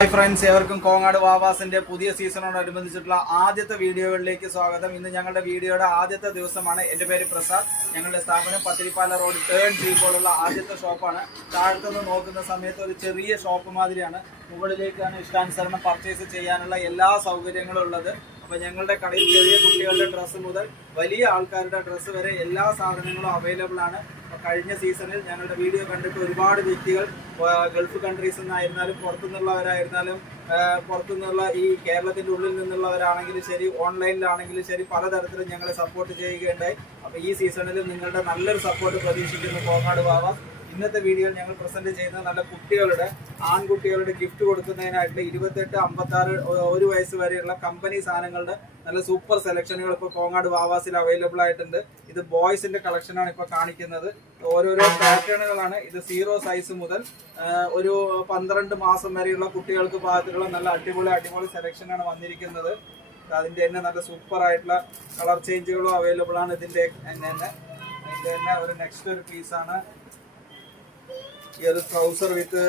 Hi friends, ഏവർക്കും കോങ്ങാട് വാവാസിന്റെ പുതിയ സീസണോടനുബന്ധിച്ചിട്ടുള്ള ആദ്യത്തെ വീഡിയോകളിലേക്ക് സ്വാഗതം. ഇന്ന് ഞങ്ങളുടെ വീഡിയോയുടെ ആദ്യത്തെ ദിവസമാണ്. എൻ്റെ പേര് പ്രസാദ്. ഞങ്ങളുടെ സ്ഥാപനം പത്തിരിപ്പാല റോഡ് ടേൺ ചെയ്യുമ്പോഴുള്ള ആദ്യത്തെ ഷോപ്പാണ്. താഴത്തുനിന്ന് നോക്കുന്ന സമയത്ത് ഒരു ചെറിയ ഷോപ്പ് മാതിരിയാണ്. മുകളിലേക്കാണ് ഇഷ്ടാനുസരണം പർച്ചേസ് ചെയ്യാനുള്ള എല്ലാ സൗകര്യങ്ങളും ഉള്ളത്. അപ്പോൾ ഞങ്ങളുടെ കടയിൽ ചെറിയ കുട്ടികളുടെ ഡ്രസ്സ് മുതൽ വലിയ ആൾക്കാരുടെ ഡ്രസ്സ് വരെ എല്ലാ സാധനങ്ങളും അവൈലബിൾ ആണ്. കഴിഞ്ഞ സീസണിൽ ഞങ്ങളുടെ വീഡിയോ കണ്ടിട്ട് ഒരുപാട് വ്യക്തികൾ ഗൾഫ് കൺട്രീസിൽ നിന്നായിരുന്നാലും പുറത്തുനിന്നുള്ളവരായിരുന്നാലും പുറത്തുനിന്നുള്ള ഈ കേരളത്തിൻ്റെ ഉള്ളിൽ നിന്നുള്ളവരാണെങ്കിലും ശരി, ഓൺലൈനിലാണെങ്കിലും ശരി, പലതരത്തിലും ഞങ്ങളെ സപ്പോർട്ട് ചെയ്യുകയുണ്ടായി. അപ്പോൾ ഈ സീസണിൽ നിങ്ങളുടെ നല്ലൊരു സപ്പോർട്ട് പ്രതീക്ഷിക്കുന്നു കോങ്ങാട് വാവ. ഇന്നത്തെ വീഡിയോയിൽ ഞങ്ങൾ പ്രസന്റ് ചെയ്യുന്നത് നല്ല കുട്ടികളുടെ ആൺകുട്ടികളുടെ ഗിഫ്റ്റ് കൊടുക്കുന്നതിനായിട്ട് 28, 56, 1 വയസ്സ് വരെയുള്ള കമ്പനി സാധനങ്ങളുടെ നല്ല സൂപ്പർ സെലക്ഷനുകൾ ഇപ്പോൾ കോങ്ങാട് വാവാസിൽ അവൈലബിൾ ആയിട്ടുണ്ട്. ഇത് ബോയ്സിന്റെ കളക്ഷനാണ് ഇപ്പോൾ കാണിക്കുന്നത്. ഓരോരോ പാറ്റേണുകളാണ്. ഇത് 0 സൈസ് മുതൽ ഒരു 12 മാസം വരെയുള്ള കുട്ടികൾക്ക് പാകത്തിലുള്ള നല്ല അടിപൊളി സെലക്ഷനാണ് വന്നിരിക്കുന്നത്. അതിന്റെ തന്നെ നല്ല സൂപ്പർ ആയിട്ടുള്ള കളർ ചേഞ്ചുകളും അവൈലബിൾ ആണ്. ഇതിന്റെ തന്നെ ഒരു നെക്സ്റ്റ് ഒരു പീസാണ് ഈ ഒരു ട്രൗസർ വിത്ത്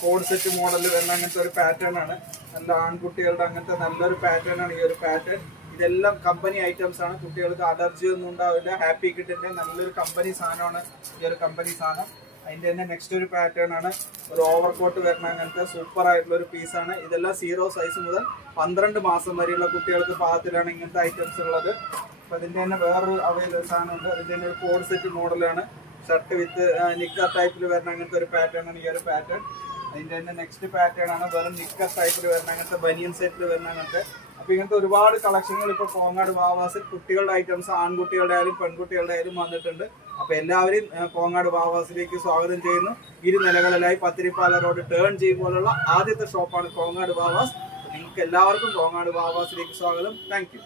കോഡ് സെറ്റ് മോഡലിൽ വരുന്ന അങ്ങനത്തെ ഒരു പാറ്റേൺ ആണ്. നല്ല ആൺകുട്ടികളുടെ അങ്ങനത്തെ നല്ലൊരു പാറ്റേൺ ആണ് ഈ ഒരു പാറ്റേൺ. ഇതെല്ലാം കമ്പനി ഐറ്റംസ് ആണ്. കുട്ടികൾക്ക് അലർജി ഒന്നും ഉണ്ടാവില്ല. ഹാപ്പി കിട്ടിന്റെ നല്ലൊരു കമ്പനി സാധനമാണ് ഈ ഒരു കമ്പനി സാധനം. അതിന്റെ തന്നെ നെക്സ്റ്റ് ഒരു പാറ്റേൺ ആണ്. ഒരു ഓവർ കോട്ട് വരുന്ന അങ്ങനത്തെ സൂപ്പർ ആയിട്ടുള്ള ഒരു പീസാണ്. ഇതെല്ലാം 0 സൈസ് മുതൽ 12 മാസം വരെയുള്ള കുട്ടികൾക്ക് പാകത്തിലാണ് ഇങ്ങനത്തെ ഐറ്റംസ് ഉള്ളത്. അപ്പൊ അതിന്റെ തന്നെ വേറൊരു അവൈലബിൾ സാധനമുണ്ട്. അതിന്റെ തന്നെ ഒരു കോഡ് സെറ്റ് മോഡലാണ്. ഷർട്ട് വിത്ത് നിക്കർ ടൈപ്പിൽ വരുന്ന അങ്ങനത്തെ ഒരു പാറ്റേൺ ആണ് ഈ ഒരു പാറ്റേൺ. അതിന്റെ തന്നെ നെക്സ്റ്റ് പാറ്റേൺ ആണ് വെറും നിക്കർ ടൈപ്പിൽ വരുന്ന അങ്ങനത്തെ ബനിയൻ സെറ്റിൽ വരുന്ന അങ്ങനത്തെ. അപ്പൊ ഇങ്ങനത്തെ ഒരുപാട് കളക്ഷനുകൾ ഇപ്പോൾ കോങ്ങാട് വാവാസിൽ കുട്ടികളുടെ ഐറ്റംസ് ആൺകുട്ടികളുടെ ആയാലും പെൺകുട്ടികളുടെ ആയാലും വന്നിട്ടുണ്ട്. അപ്പൊ എല്ലാവരെയും കോങ്ങാട് വാവാസിലേക്ക് സ്വാഗതം ചെയ്യുന്നു. 2 നിലകളിലായി പത്തിരിപ്പാല റോഡ് ടേൺ ചെയ്യുമ്പോഴുള്ള ആദ്യത്തെ ഷോപ്പാണ് കോങ്ങാട് വാവാസ്. നിങ്ങൾക്ക് എല്ലാവർക്കും കോങ്ങാട് വാവാസിലേക്ക് സ്വാഗതം. Thank you.